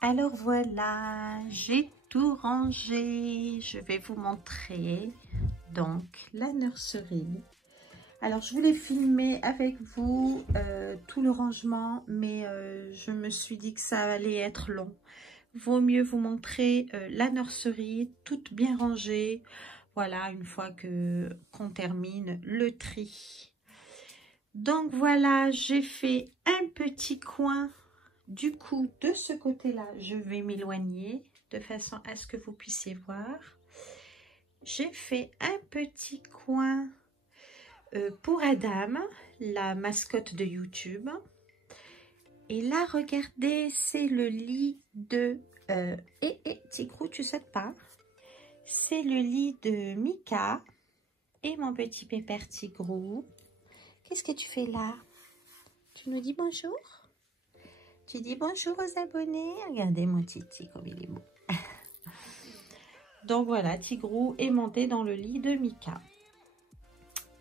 Alors voilà, j'ai tout rangé. Je vais vous montrer donc la nurserie. Alors je voulais filmer avec vous tout le rangement, mais je me suis dit que ça allait être long. Vaut mieux vous montrer la nurserie toute bien rangée. Voilà, une fois qu'on termine le tri. Donc voilà, j'ai fait un petit coin. Du coup, de ce côté-là, je vais m'éloigner de façon à ce que vous puissiez voir. J'ai fait un petit coin pour Adam, la mascotte de YouTube. Et là, regardez, c'est le lit de... Tigrou, tu sautes pas. C'est le lit de Mika et mon petit pépère Tigrou. Qu'est-ce que tu fais là? Tu nous dis bonjour? Tu dis bonjour aux abonnés. Regardez mon Titi comme il est beau. Donc voilà, Tigrou est monté dans le lit de Mika.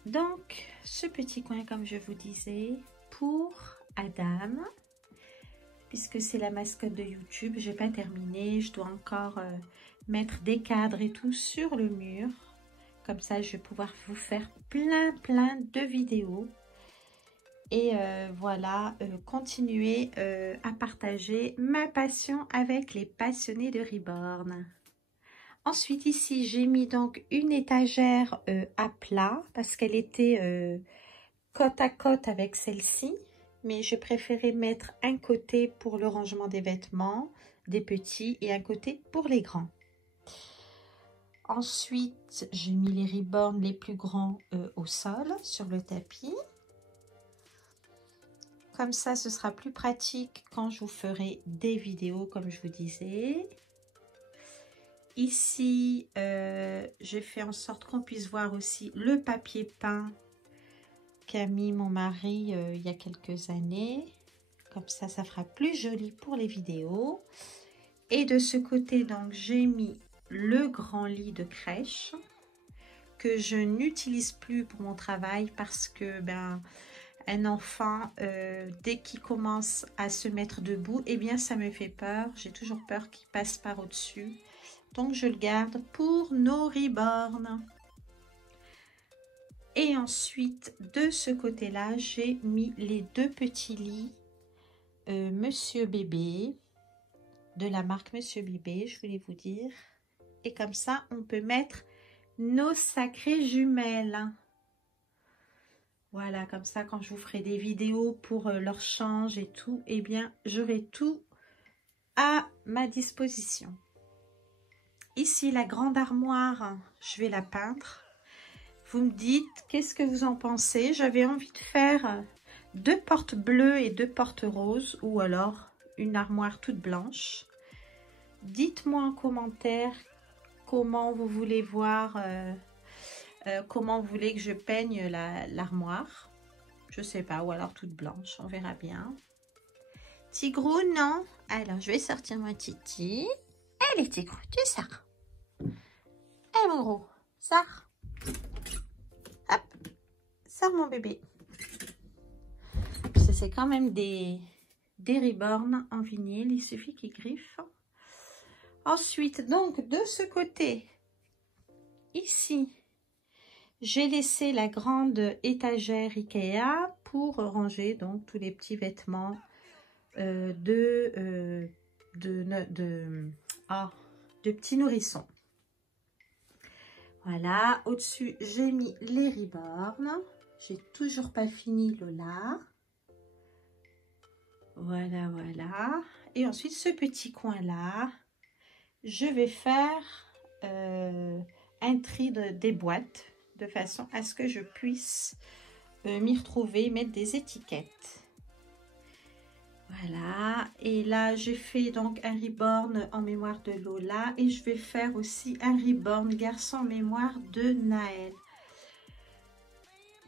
Donc, ce petit coin, comme je vous disais, pour Adam, puisque c'est la mascotte de YouTube, je n'ai pas terminé. Je dois encore mettre des cadres et tout sur le mur. Comme ça, je vais pouvoir vous faire plein de vidéos. Et voilà, continuer à partager ma passion avec les passionnés de Reborn. Ensuite, ici, j'ai mis donc une étagère à plat parce qu'elle était côte à côte avec celle-ci. Mais je préférais mettre un côté pour le rangement des vêtements des petits et un côté pour les grands. Ensuite, j'ai mis les Reborn les plus grands au sol, sur le tapis. Comme ça, ce sera plus pratique quand je vous ferai des vidéos, comme je vous disais. Ici, j'ai fait en sorte qu'on puisse voir aussi le papier peint qu'a mis mon mari il y a quelques années. Comme ça, ça fera plus joli pour les vidéos. Et de ce côté, donc, j'ai mis le grand lit de crèche que je n'utilise plus pour mon travail parce que, un enfant, dès qu'il commence à se mettre debout, eh bien, ça me fait peur. J'ai toujours peur qu'il passe par au-dessus. Donc, je le garde pour nos Reborn. Et ensuite, de ce côté-là, j'ai mis les deux petits lits Monsieur Bébé, de la marque Monsieur Bébé, je voulais vous dire. Et comme ça, on peut mettre nos sacrées jumelles. Voilà, comme ça, quand je vous ferai des vidéos pour leur change et tout, eh bien, j'aurai tout à ma disposition. Ici, la grande armoire, je vais la peindre. Vous me dites, qu'est-ce que vous en pensez? J'avais envie de faire 2 portes bleues et 2 portes roses, ou alors une armoire toute blanche. Dites-moi en commentaire comment vous voulez voir... comment vous voulez que je peigne l'armoire. Je sais pas, ou alors toute blanche, on verra bien. Tigrou, non. Alors, je vais sortir mon Titi. Allez, Tigrou, tu sors. Allez, mon gros, sors. Hop, sors mon bébé. C'est quand même des Reborn en vinyle, il suffit qu'il griffe. Ensuite, donc, de ce côté, ici, j'ai laissé la grande étagère Ikea pour ranger donc tous les petits vêtements de petits nourrissons. Voilà, au-dessus, j'ai mis les Reborn. J'ai toujours pas fini Lola. Voilà, voilà. Et ensuite, ce petit coin-là, je vais faire un tri des boîtes de façon à ce que je puisse m'y retrouver, mettre des étiquettes. Voilà, et là j'ai fait donc un Reborn en mémoire de Lola et je vais faire aussi un Reborn garçon en mémoire de Naël.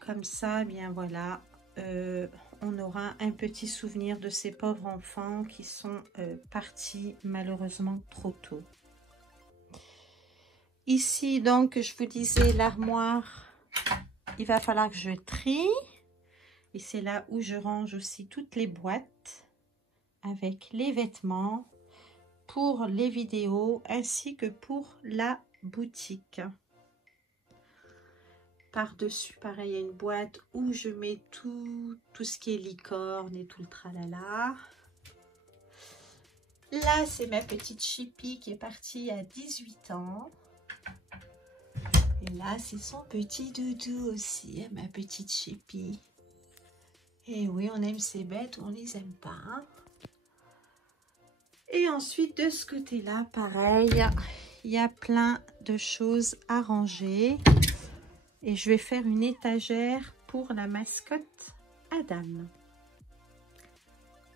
Comme ça, bien voilà, on aura un petit souvenir de ces pauvres enfants qui sont partis malheureusement trop tôt. Ici donc, je vous disais, l'armoire il va falloir que je trie. Et c'est là où je range aussi toutes les boîtes avec les vêtements pour les vidéos ainsi que pour la boutique. Par-dessus, pareil, il y a une boîte où je mets tout ce qui est licorne et tout le tralala. Là, c'est ma petite Chippy qui est partie à 18 ans. Et là, c'est son petit doudou aussi, ma petite Chippy. Et oui, on aime ces bêtes ou on les aime pas. Hein. Et ensuite, de ce côté-là, pareil, il y a plein de choses à ranger. Et je vais faire une étagère pour la mascotte Adam.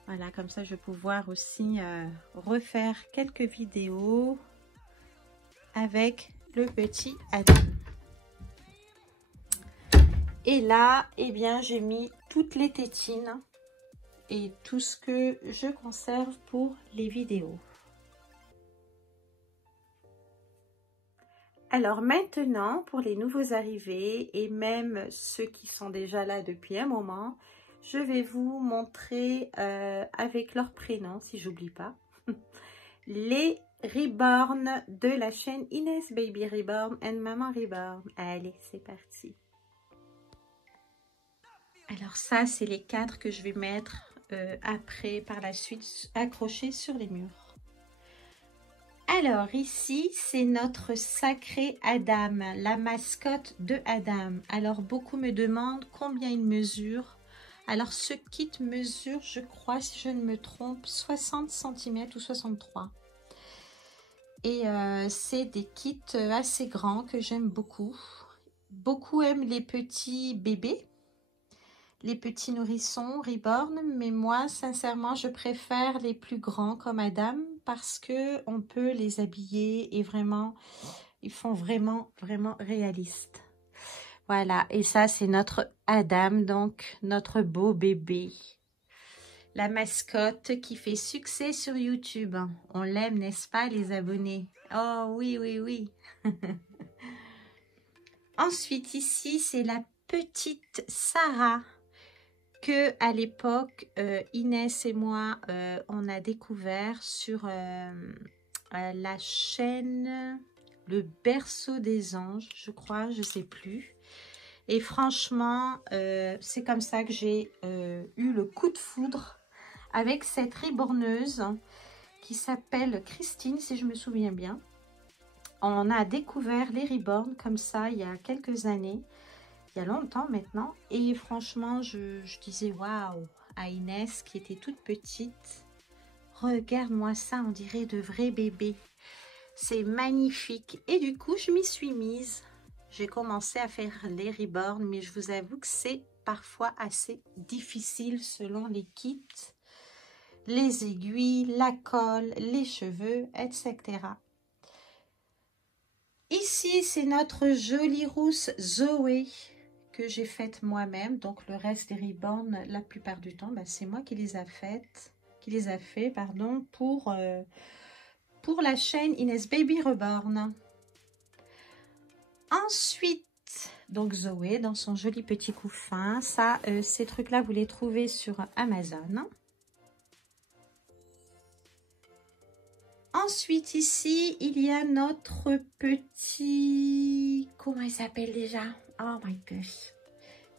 Voilà, comme ça, je vais pouvoir aussi refaire quelques vidéos avec le petit Adam. Et là, eh bien, j'ai mis toutes les tétines et tout ce que je conserve pour les vidéos. Alors maintenant, pour les nouveaux arrivés et même ceux qui sont déjà là depuis un moment, je vais vous montrer avec leur prénom, si j'oublie pas, les Reborn de la chaîne Inès Baby Reborn and Maman Reborn. Allez, c'est parti. Alors ça, c'est les 4 que je vais mettre après, par la suite, accrochés sur les murs. Alors ici, c'est notre sacré Adam, la mascotte de Adam. Alors beaucoup me demandent combien il mesure. Alors ce kit mesure, je crois, si je ne me trompe, 60 cm ou 63. Et c'est des kits assez grands que j'aime beaucoup. Beaucoup aiment les petits bébés, les petits nourrissons Reborn, mais moi, sincèrement, je préfère les plus grands comme Adam parce que on peut les habiller et vraiment, ils font vraiment réalistes. Voilà, et ça, c'est notre Adam, donc notre beau bébé. La mascotte qui fait succès sur YouTube. On l'aime, n'est-ce pas, les abonnés? Oh, oui, oui, oui. Ensuite, ici, c'est la petite Sarah que à l'époque, Inès et moi, on a découvert sur la chaîne Le Berceau des Anges, je crois, je sais plus. Et franchement, c'est comme ça que j'ai eu le coup de foudre avec cette reborneuse qui s'appelle Christine, si je me souviens bien. On a découvert les reborn comme ça il y a quelques années. Il y a longtemps maintenant, et franchement je disais waouh à Inès qui était toute petite, regarde-moi ça, on dirait de vrais bébés, c'est magnifique. Et du coup je m'y suis mise, j'ai commencé à faire les reborn, mais je vous avoue que c'est parfois assez difficile selon les kits, les aiguilles, la colle, les cheveux, etc. Ici c'est notre jolie rousse Zoé que j'ai faites moi-même, donc le reste des reborn, la plupart du temps, c'est moi qui les a faites, pour la chaîne Inès Baby Reborn. Ensuite, donc Zoé dans son joli petit couffin, ça, ces trucs-là, vous les trouvez sur Amazon. Ensuite, ici, il y a notre petit... Comment il s'appelle déjà? Oh my gosh,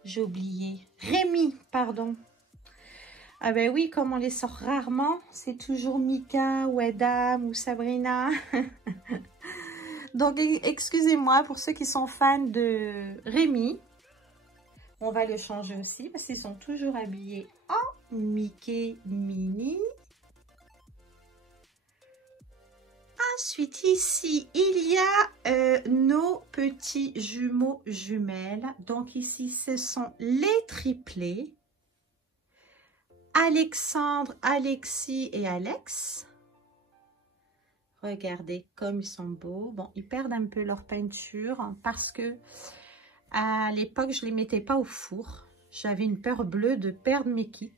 j'ai oublié. Rémi, pardon. Ah ben oui, comme on les sort rarement, c'est toujours Mika ou Adam ou Sabrina. Donc, excusez-moi pour ceux qui sont fans de Rémi. On va le changer aussi parce qu'ils sont toujours habillés en Mickey Mini. Ensuite, ici, il y a nos petits jumeaux jumelles. Donc ici, ce sont les triplés. Alexandre, Alexis et Alex. Regardez comme ils sont beaux. Bon, ils perdent un peu leur peinture parce que à l'époque, je ne les mettais pas au four. J'avais une peur bleue de perdre mes kits.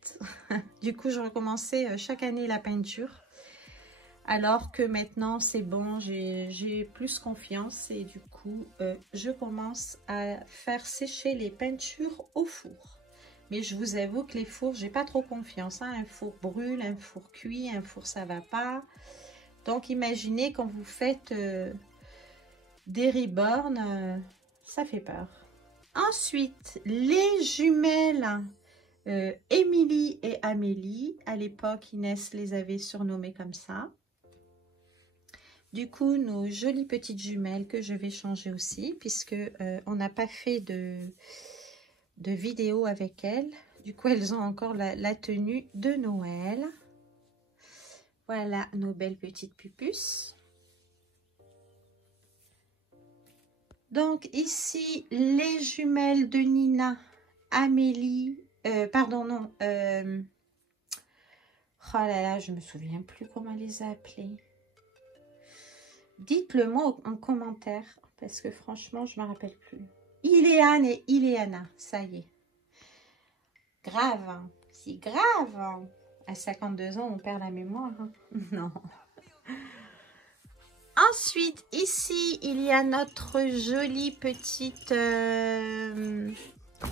Du coup, je recommençais chaque année la peinture. Alors que maintenant, c'est bon, j'ai plus confiance et du coup, je commence à faire sécher les peintures au four. Mais je vous avoue que les fours, j'ai pas trop confiance. Hein. Un four brûle, un four cuit, un four ça va pas. Donc imaginez quand vous faites des reborn, ça fait peur. Ensuite, les jumelles Émilie et Amélie. À l'époque, Inès les avait surnommées comme ça. Du coup, nos jolies petites jumelles que je vais changer aussi, puisque on n'a pas fait de vidéo avec elles. Du coup, elles ont encore la tenue de Noël. Voilà nos belles petites pupus. Donc ici, les jumelles de Nina, Amélie, pardon, non. Oh là là, je me souviens plus comment elle les a appelées. Dites-le moi en commentaire, parce que franchement, je ne me rappelle plus. Iléane et Iléana, ça y est. Grave, hein. C'est grave. Hein. À 52 ans, on perd la mémoire. Hein. Non. Ensuite, ici, il y a notre jolie petite...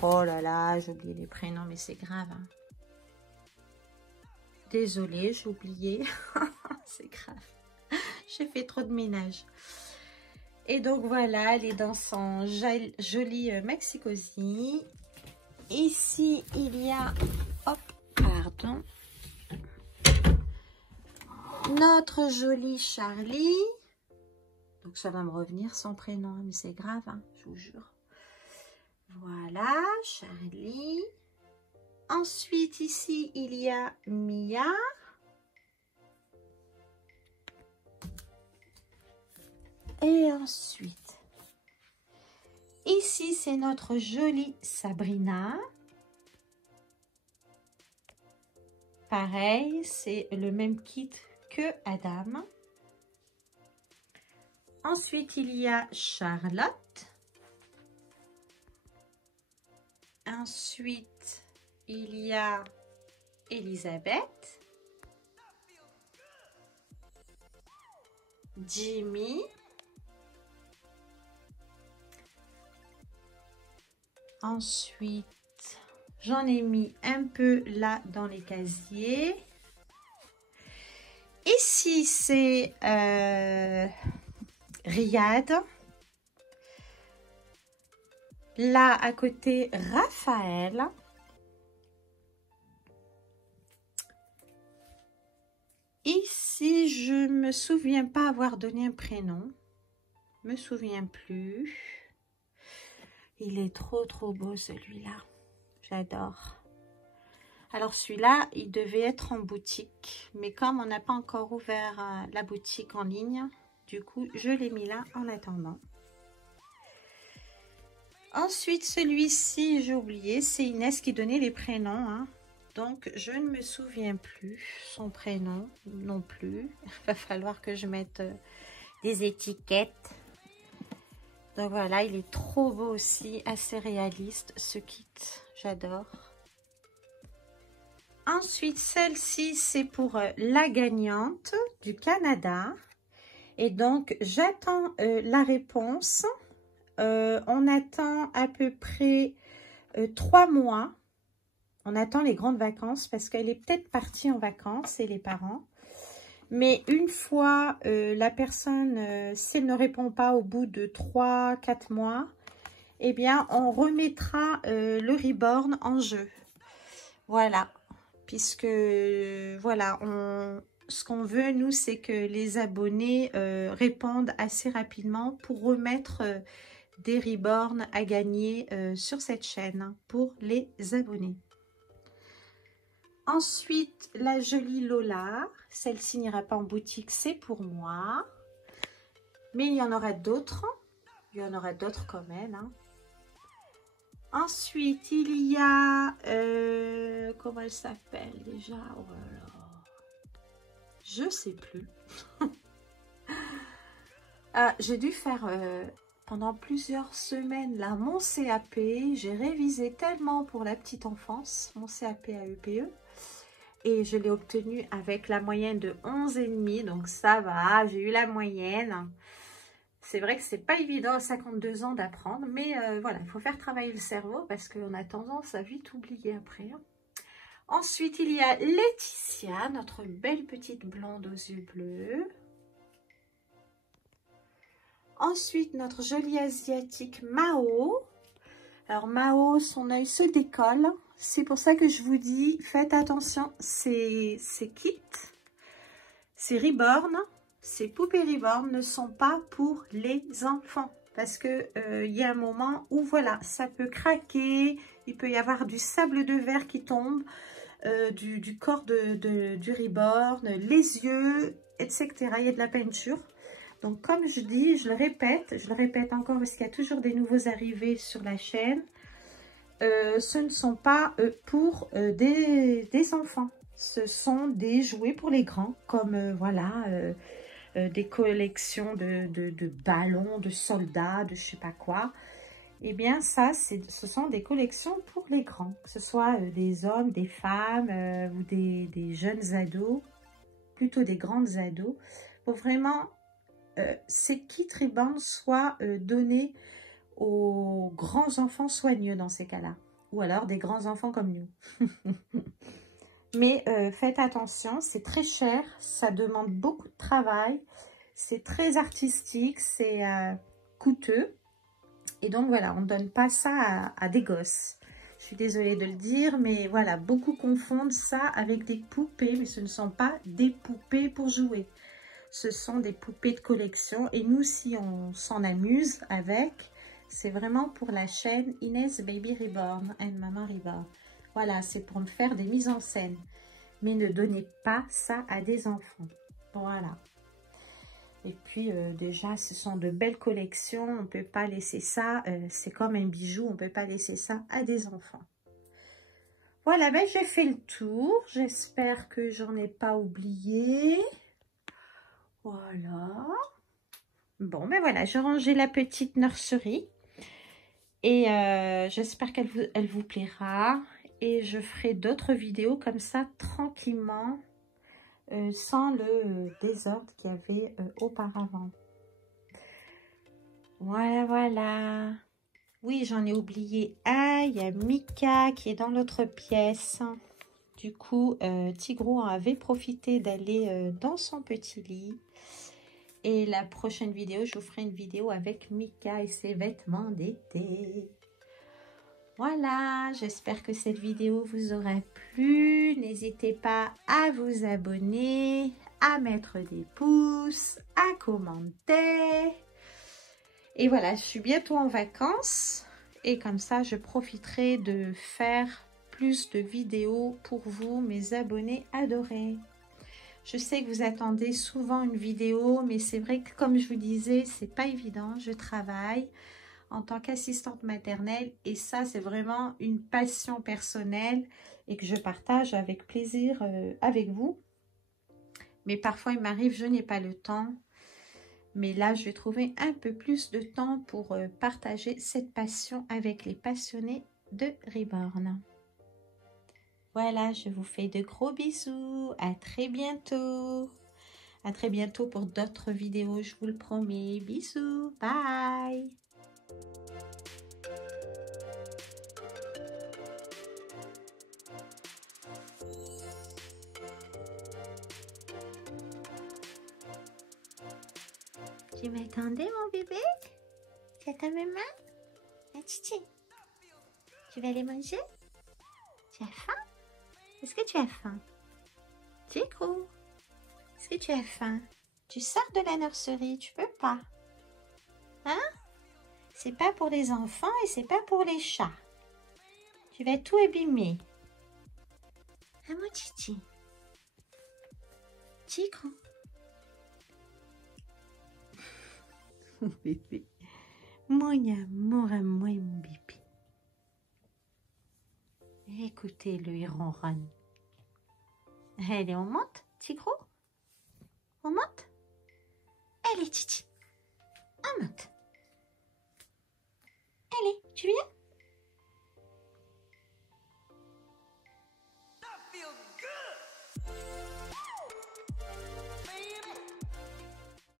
Oh là là, j'ai oublié les prénoms, mais c'est grave. Hein. Désolée, j'ai oublié. C'est grave. J'ai fait trop de ménage. Et donc voilà, les dents sont jolies Maxi Cosi. Ici, il y a... Hop, pardon. Notre jolie Charlie. Donc ça va me revenir son prénom, mais c'est grave, hein, je vous jure. Voilà, Charlie. Ensuite, ici, il y a Mia. Et ensuite, ici, c'est notre jolie Sabrina. Pareil, c'est le même kit que Adam. Ensuite, il y a Charlotte. Ensuite, il y a Elisabeth. Jimmy. Ensuite, j'en ai mis un peu là dans les casiers. Ici, c'est Riyad. Là, à côté, Raphaël. Ici, je me souviens pas avoir donné un prénom. Me souviens plus. Il est trop beau celui-là. J'adore. Alors celui-là, il devait être en boutique. Mais comme on n'a pas encore ouvert la boutique en ligne, du coup, je l'ai mis là en attendant. Ensuite, celui-ci, j'ai oublié. C'est Inès qui donnait les prénoms. Hein. Donc, je ne me souviens plus son prénom non plus. Il va falloir que je mette des étiquettes. Donc voilà, il est trop beau aussi, assez réaliste ce kit, j'adore. Ensuite, celle-ci, c'est pour la gagnante du Canada. Et donc, j'attends la réponse. On attend à peu près 3 mois. On attend les grandes vacances parce qu'elle est peut-être partie en vacances et les parents. Mais une fois la personne, si elle ne répond pas au bout de 3-4 mois, eh bien, on remettra le reborn en jeu. Voilà. Puisque, voilà, ce qu'on veut, nous, c'est que les abonnés répondent assez rapidement pour remettre des reborns à gagner sur cette chaîne pour les abonnés. Ensuite, la jolie Lola. Celle-ci n'ira pas en boutique, c'est pour moi. Mais il y en aura d'autres. Il y en aura d'autres quand même. Hein. Ensuite, il y a... comment elle s'appelle déjà? Oh là là. Je sais plus. J'ai dû faire pendant plusieurs semaines là mon CAP. J'ai révisé tellement pour la petite enfance, mon CAP à EPE. et je l'ai obtenu avec la moyenne de 11,5. Donc ça va, j'ai eu la moyenne. C'est vrai que c'est pas évident à 52 ans d'apprendre, mais voilà, il faut faire travailler le cerveau parce qu'on a tendance à vite oublier après. Ensuite, il y a Laetitia, notre belle petite blonde aux yeux bleus. Ensuite, notre jolie asiatique Mao. Alors Mao, son œil se décolle. C'est pour ça que je vous dis, faites attention, ces kits, ces reborn, ces poupées reborn ne sont pas pour les enfants. Parce que il y a un moment où voilà, ça peut craquer, il peut y avoir du sable de verre qui tombe, du corps du reborn, les yeux, etc. Il y a de la peinture. Donc comme je dis, je le répète encore parce qu'il y a toujours des nouveaux arrivés sur la chaîne. Ce ne sont pas pour des enfants. Ce sont des jouets pour les grands, comme voilà, des collections de ballons, de soldats, de je sais pas quoi. Eh bien ça, ce sont des collections pour les grands, que ce soit des hommes, des femmes ou des jeunes ados, plutôt des grandes ados, pour vraiment ces kits reborn soient donnés aux grands enfants soigneux dans ces cas-là, ou alors des grands enfants comme nous. Mais faites attention, c'est très cher, ça demande beaucoup de travail, c'est très artistique, c'est coûteux. Et donc voilà, on ne donne pas ça à des gosses. Je suis désolée de le dire, mais voilà, beaucoup confondent ça avec des poupées, mais ce ne sont pas des poupées pour jouer. Ce sont des poupées de collection. Et nous, si on s'en amuse avec, c'est vraiment pour la chaîne Inès Baby Reborn and Maman Reborn. Voilà, c'est pour me faire des mises en scène. Mais ne donnez pas ça à des enfants. Voilà. Et puis déjà, ce sont de belles collections. On ne peut pas laisser ça. C'est comme un bijou. On ne peut pas laisser ça à des enfants. Voilà, ben j'ai fait le tour. J'espère que j'en ai pas oublié. Voilà. Bon, ben voilà, j'ai rangé la petite nurserie. Et j'espère qu'elle vous plaira. Et je ferai d'autres vidéos comme ça, tranquillement. Sans le désordre qu'il y avait auparavant. Voilà, voilà. Oui, j'en ai oublié un. Il y a Mika qui est dans l'autre pièce. Du coup, Tigrou en avait profité d'aller dans son petit lit. Et la prochaine vidéo, je vous ferai une vidéo avec Mika et ses vêtements d'été. Voilà, j'espère que cette vidéo vous aura plu. N'hésitez pas à vous abonner, à mettre des pouces, à commenter. Et voilà, je suis bientôt en vacances. Et comme ça, je profiterai de faire plus de vidéos pour vous, mes abonnés adorés. Je sais que vous attendez souvent une vidéo, mais c'est vrai que comme je vous disais, c'est pas évident. Je travaille en tant qu'assistante maternelle et ça c'est vraiment une passion personnelle et que je partage avec plaisir avec vous. Mais parfois il m'arrive, je n'ai pas le temps, mais là je vais trouver un peu plus de temps pour partager cette passion avec les passionnés de Reborn. Voilà, je vous fais de gros bisous, à très bientôt. À très bientôt pour d'autres vidéos, je vous le promets. Bisous, bye. Tu m'attendais, mon bébé? Tu as ta maman? Ah, Titi, tu vas aller manger? Tu as faim? Est-ce que tu as faim? Tigrou, est-ce que tu as faim? Tu sors de la nurserie, tu peux pas. Hein? C'est pas pour les enfants et c'est pas pour les chats. Tu vas tout abîmer. Ah, mon Titi. Tigrou. Mon bébé. Mon amour à moi, mon bébé. Écoutez-le, il ronronne. Allez, on monte, Tigrou? On monte? Allez, Titi. On monte. Allez, tu viens?